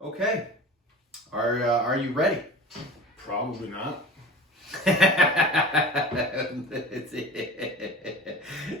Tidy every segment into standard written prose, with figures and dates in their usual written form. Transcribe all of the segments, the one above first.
Okay. Are you ready? Probably not.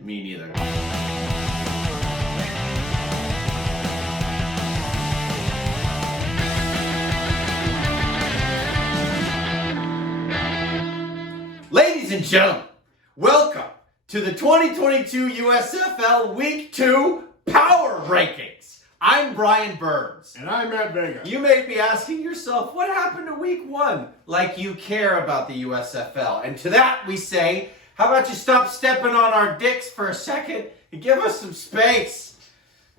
Me neither. Ladies and gentlemen, welcome to the 2022 USFL Week 2 Power Rankings. I'm Brian Burns. And I'm Matt Vega. You may be asking yourself, what happened to Week 1? Like you care about the USFL. And to that we say, how about you stop stepping on our dicks for a second and give us some space?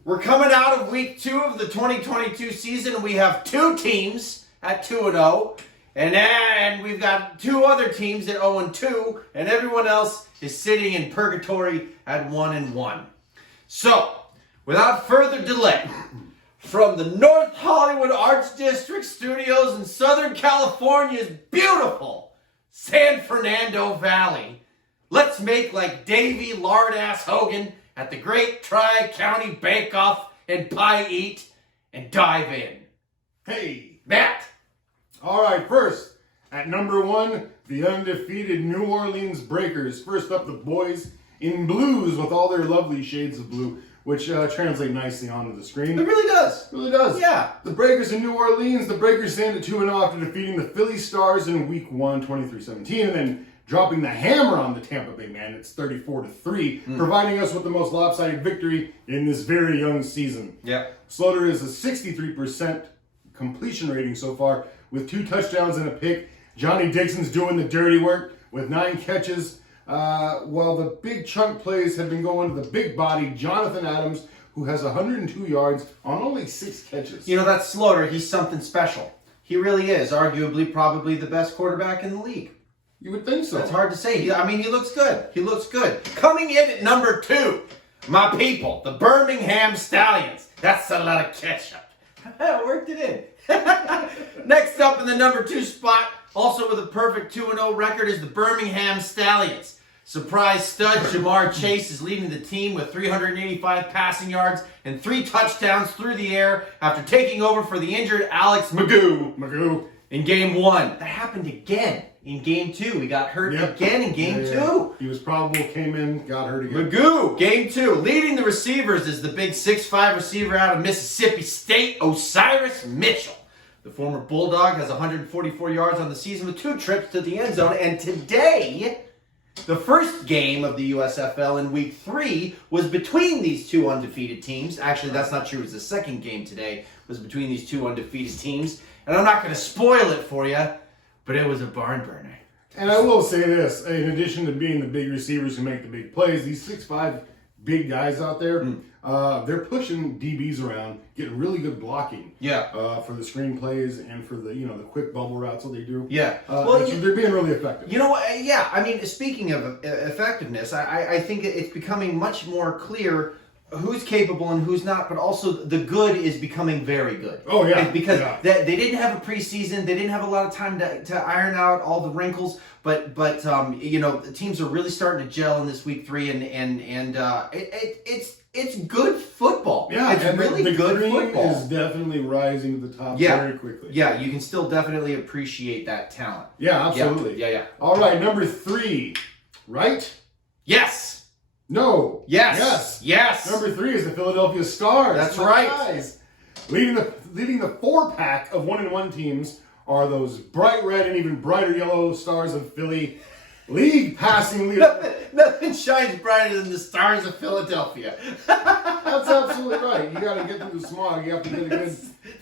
We're coming out of Week 2 of the 2022 season. We have two teams at 2-0. And then we've got two other teams at 0-2. And everyone else is sitting in purgatory at 1-1. So, without further delay, from the North Hollywood Arts District studios in Southern California's beautiful San Fernando Valley, let's make like Davey, Lard-Ass, Hogan at the Great Tri-County Bake-Off and Pie Eat and dive in. Hey, Matt. all right, first, at number 1, the undefeated New Orleans Breakers. First up, the boys in blues with all their lovely shades of blue, which translate nicely onto the screen. It really does. It really does. Yeah. The Breakers in New Orleans. The Breakers stand at 2-0 after defeating the Philly Stars in Week 1, 23-17, and then dropping the hammer on the Tampa Bay Bandits, 34-3, providing us with the most lopsided victory in this very young season. Yeah. Slaughter is a 63% completion rating so far, with 2 touchdowns and a pick. Johnnie Dixon's doing the dirty work with 9 catches, while the big chunk plays have been going to the big body Jonathan Adams, who has 102 yards on only 6 catches. You know, that Slaughter, he's something special. He really is. Arguably, probably the best quarterback in the league. You would think so. That's hard to say. He looks good. He looks good. Coming in at number 2, my people, the Birmingham Stallions. That's a lot of ketchup. I worked it in. Next up in the number 2 spot, also with a perfect 2-0 record, is the Birmingham Stallions. Surprise stud Jamar Chase is leading the team with 385 passing yards and 3 touchdowns through the air after taking over for the injured Alex McGough in Game 1. That happened again in Game 2. He got hurt again in Game 2. He was probable, came in, got hurt again. McGough, Game 2. Leading the receivers is the big 6'5 receiver out of Mississippi State, Osirus Mitchell. The former Bulldog has 144 yards on the season with 2 trips to the end zone. And today, the first game of the USFL in Week 3 was between these two undefeated teams. Actually, that's not true. It was the second game today. It was between these two undefeated teams. And I'm not going to spoil it for you, but it was a barn burner. And I will say this, in addition to being the big receivers who make the big plays, these 6'5 big guys out there, they're pushing DBs around, getting really good blocking. Yeah. For the screen plays and for the the quick bubble routes that they do. Yeah. They're being really effective. You know what? Yeah. I mean, speaking of effectiveness, I think it's becoming much more clear who's capable and who's not, but also the good is becoming very good. Oh, yeah. Because they didn't have a preseason. They didn't have a lot of time to iron out all the wrinkles. But the teams are really starting to gel in this Week 3, and it's good football. Yeah, it's and really the good cream football. is definitely rising to the top very quickly. Yeah, you can still definitely appreciate that talent. Yeah, absolutely. Yeah. All right, number 3, right? Yes. No. Yes. Number 3 is the Philadelphia Stars. That's My right. guys. Leading the 4-pack of 1-1 teams are those bright red and even brighter yellow Stars of Philly. League passing leader. Nothing shines brighter than the Stars of Philadelphia. That's absolutely right. You got to get through the smog. You have to get a good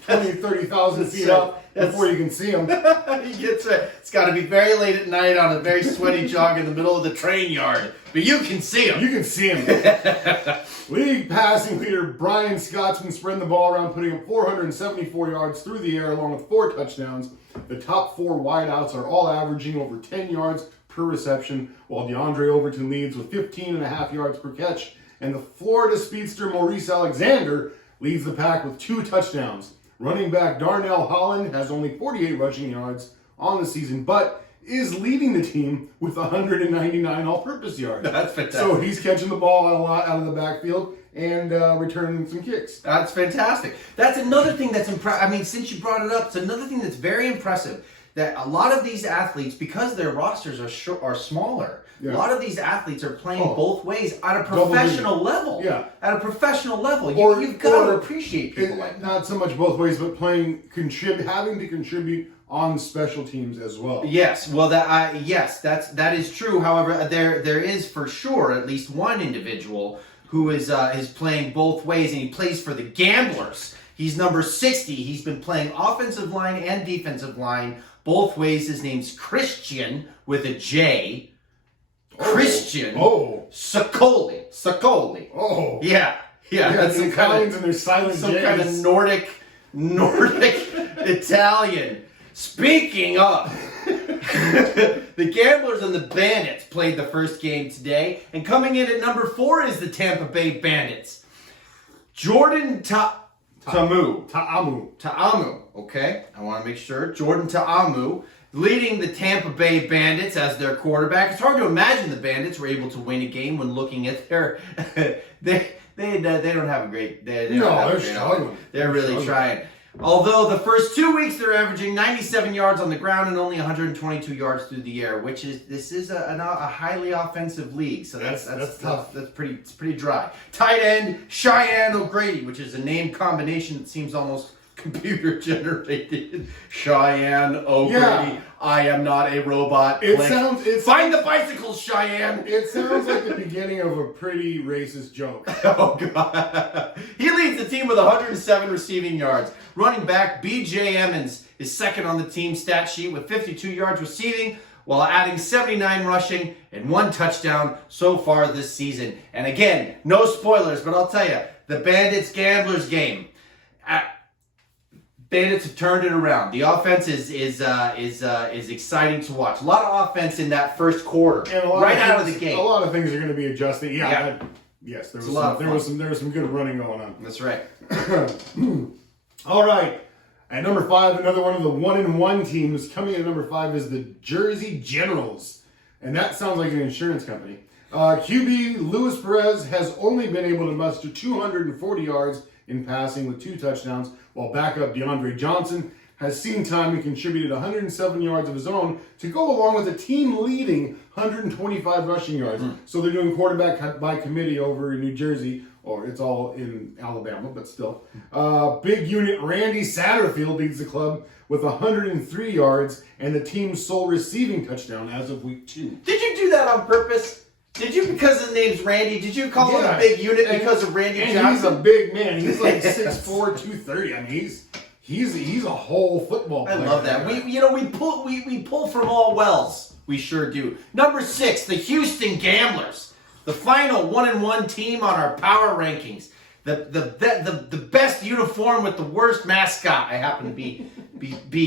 20, 30,000 feet up before you can see them. It's got to be very late at night on a very sweaty jog in the middle of the train yard. But you can see them. You can see them. League passing leader Bryan Scott's spreading the ball around, putting up 474 yards through the air along with 4 touchdowns. The top 4 wideouts are all averaging over 10 yards per reception, while Diondre Overton leads with 15.5 yards per catch. And the Florida speedster Maurice Alexander leads the pack with 2 touchdowns. Running back Darnell Holland has only 48 rushing yards on the season, but is leading the team with 199 all-purpose yards. That's fantastic. So he's catching the ball a lot out of the backfield, and return some kicks. That's fantastic. That's another thing that's impressive. I mean, since you brought it up, it's another thing that's very impressive. That a lot of these athletes, because their rosters are smaller, a lot of these athletes are playing both ways at a professional level. Yeah. At a professional level. You've got to appreciate people like that. Not so much both ways, but having to contribute on special teams as well. Yes, well, that is true. However, there is for sure at least one individual who is playing both ways, and he plays for the Gamblers. He's number 60. He's been playing offensive line and defensive line both ways. His name's Christian with a J. Christian Sokoli. Oh. Yeah. That's some Italians and their silent some J's. kind of Nordic Italian. Speaking of, the Gamblers and the Bandits played the first game today, and coming in at number 4 is the Tampa Bay Bandits. Jordan Ta'amu. Okay, I want to make sure. Jordan Ta'amu leading the Tampa Bay Bandits as their quarterback. It's hard to imagine the Bandits were able to win a game when looking at their they don't have a great they're struggling. They're really trying. Although the first 2 weeks they're averaging 97 yards on the ground and only 122 yards through the air, which is a highly offensive league. So that's tough. That's pretty dry. Tight end Cheyenne O'Grady, which is a name combination that seems almost computer generated. Cheyenne O'Grady. Yeah. I am not a robot. Find the bicycles, Cheyenne. It sounds like the beginning of a pretty racist joke. Oh, God. He leads the team with 107 receiving yards. Running back B.J. Emmons is second on the team stat sheet with 52 yards receiving, while adding 79 rushing and 1 touchdown so far this season. And again, no spoilers, but I'll tell you, the Bandits-Gamblers game, Bandits have turned it around. The offense is exciting to watch. A lot of offense in that first quarter, right out of the gate. A lot of things are going to be adjusting. There was some good running going on. That's right. All right. At number 5, another one of the 1-1 teams. Coming in at number 5 is the Jersey Generals. And that sounds like an insurance company. QB Luis Perez has only been able to muster 240 yards in passing with 2 touchdowns, while backup Diondre Johnson has seen time and contributed 107 yards of his own to go along with a team-leading 125 rushing yards. So they're doing quarterback by committee over in New Jersey, or it's all in Alabama, but still. Big unit Randy Satterfield leads the club with 103 yards and the team's sole receiving touchdown as of week 2. Did you do that on purpose? Did you, because his name's Randy, did you call him a big unit because of Randy Johnson? He's a big man. He's like 6'4", 230. I mean, he's a whole football player. I love that. We pull from all wells. We sure do. Number 6, the Houston Gamblers. The final 1-1 team on our power rankings. The best uniform with the worst mascot. I happen to be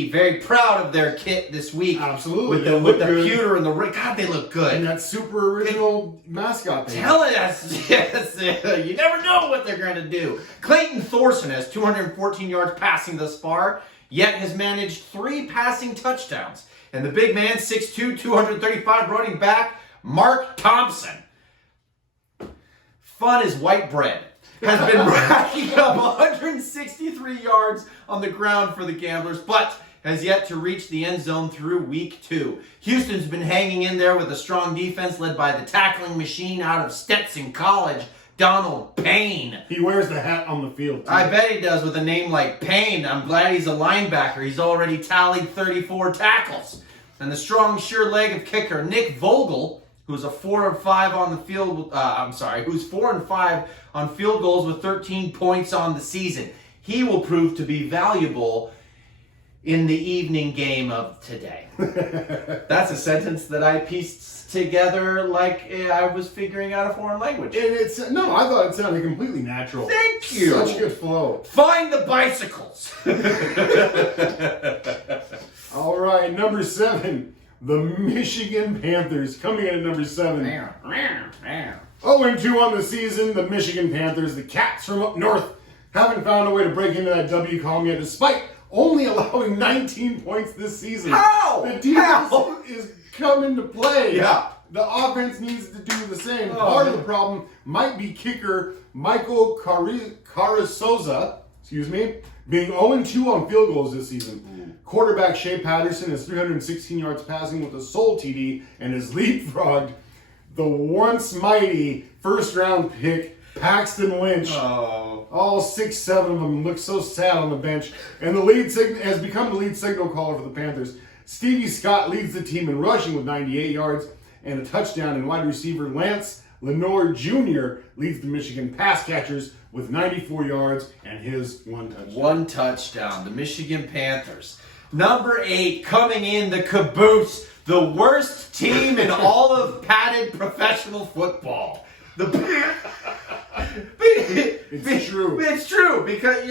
very proud of their kit this week. Absolutely. With the pewter and the ring. God, they look good. And that super original mascot thing. Telling us, yes, you never know what they're going to do. Clayton Thorson has 214 yards passing thus far, yet has managed 3 passing touchdowns. And the big man, 6'2", 235 running back, Mark Thompson. Fun is white bread. Has been racking up 163 yards on the ground for the Gamblers, but has yet to reach the end zone through week 2. Houston's been hanging in there with a strong defense led by the tackling machine out of Stetson College, Donald Payne. He wears the hat on the field, too. I bet he does with a name like Payne. I'm glad he's a linebacker. He's already tallied 34 tackles. And the strong, sure leg of kicker, Nick Vogel, who's 4 and 5 on the field. Who's 4 and 5 on field goals with 13 points on the season. He will prove to be valuable in the evening game of today. That's a sentence that I pieced together like I was figuring out a foreign language. And I thought it sounded completely natural. Thank you. Such good flow. Find the bicycles. All right, number 7. The Michigan Panthers coming in at number 7. 0-2 on the season. The Michigan Panthers, the Cats from up north, haven't found a way to break into that W column yet, despite only allowing 19 points this season. How? The defense is coming to play. Yeah. The offense needs to do the same. Part of the problem might be kicker Michael Carrizosa, being 0-2 on field goals this season. Quarterback Shea Patterson has 316 yards passing with a sole TD and has leapfrogged the once mighty first-round pick Paxton Lynch. Oh. All 6-7 of them look so sad on the bench. And the lead has become the lead signal caller for the Panthers. Stevie Scott leads the team in rushing with 98 yards and a touchdown. And wide receiver Lance Lenore Jr. leads the Michigan pass catchers with 94 yards and his one touchdown. One touchdown. The Michigan Panthers. Number 8, coming in the caboose. The worst team in all of padded professional football. It's true. It's true because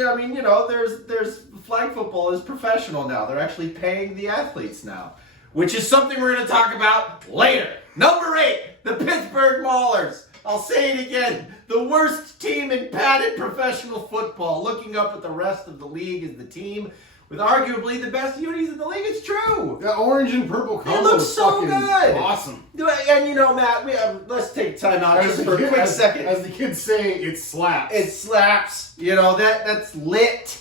there's flag football is professional now. They're actually paying the athletes now, which is something we're going to talk about later. Number 8, the Pittsburgh Maulers. I'll say it again. The worst team in padded professional football. Looking up at the rest of the league is the team with arguably the best unis in the league. It's true. The orange and purple color. It looks so good. Awesome. And Matt, let's take time out just for a quick second. As the kids say, it slaps. It slaps. That's lit.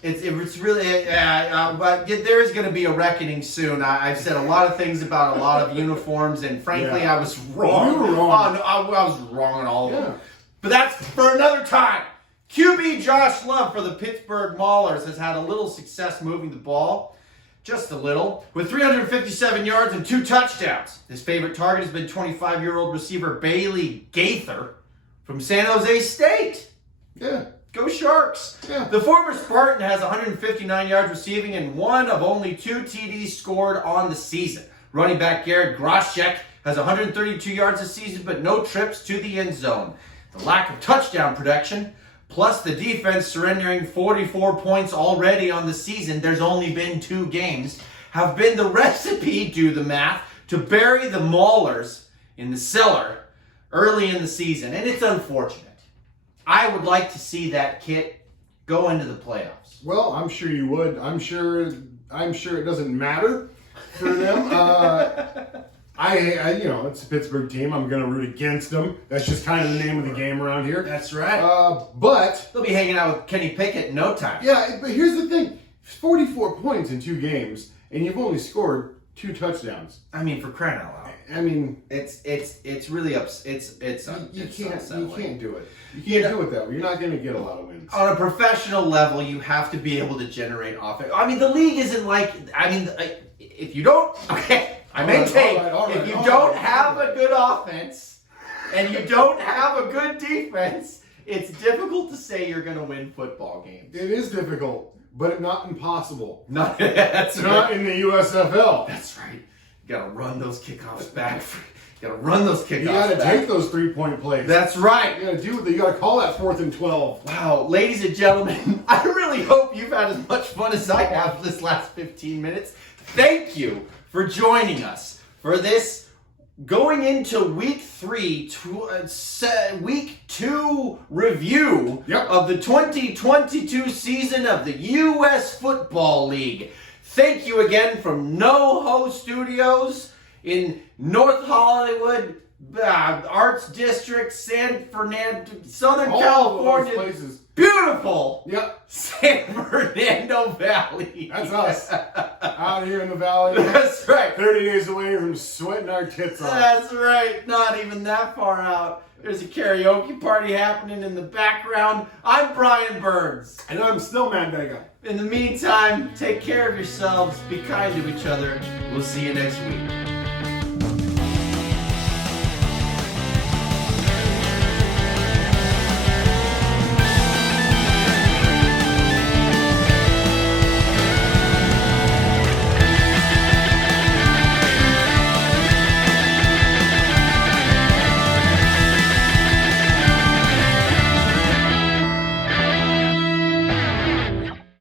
It's really, but there is going to be a reckoning soon. I've said a lot of things about a lot of uniforms, and frankly, I was wrong. You were wrong. I was wrong on all of them. But that's for another time. QB Josh Love for the Pittsburgh Maulers has had a little success moving the ball. Just a little. With 357 yards and 2 touchdowns. His favorite target has been 25-year-old receiver Bailey Gaither from San Jose State. Yeah. Go Sharks. Yeah. The former Spartan has 159 yards receiving and one of only 2 TDs scored on the season. Running back Garrett Groshek has 132 yards this season, but no trips to the end zone. The lack of touchdown production, plus the defense surrendering 44 points already on the season, there's only been 2 games, have been the recipe, do the math, to bury the Maulers in the cellar early in the season. And it's unfortunate. I would like to see that kit go into the playoffs. Well, I'm sure you would. I'm sure it doesn't matter for them. It's a Pittsburgh team. I'm going to root against them. That's just kind of the name of the game around here. That's right. But they'll be hanging out with Kenny Pickett in no time. Yeah, but here's the thing: 44 points in 2 games, and you've only scored 2 touchdowns. I mean, for crying out loud. I mean, it's really it's you can't do it. You can't do it that way. You're not going to get a lot of wins. On a professional level, you have to be able to generate offense. I mean, the league isn't like. I mean, if you don't, I maintain if you don't have a good offense and you don't have a good defense, it's difficult to say you're going to win football games. It is difficult, but not impossible. That's not in the USFL. That's right. You got to run those kickoffs back. You got to run those kickoffs. You got to take those 3-point plays. That's right. You got to call that 4th and 12. Wow, ladies and gentlemen, I really hope you've had as much fun as I have this last 15 minutes. Thank you for joining us for this going into week 2 review of the 2022 season of the US Football League. Thank you again from NoHo Studios in North Hollywood, Arts District, San Fernando, Southern California. Those places. Beautiful. Yep. San Fernando Valley. That's us. Out here in the valley. That's right. 30 days away from sweating our tits off. That's right. Not even that far out. There's a karaoke party happening in the background. I'm Bryan Burns. And I'm still Matt Vega. In the meantime, take care of yourselves. Be kind to each other. We'll see you next week.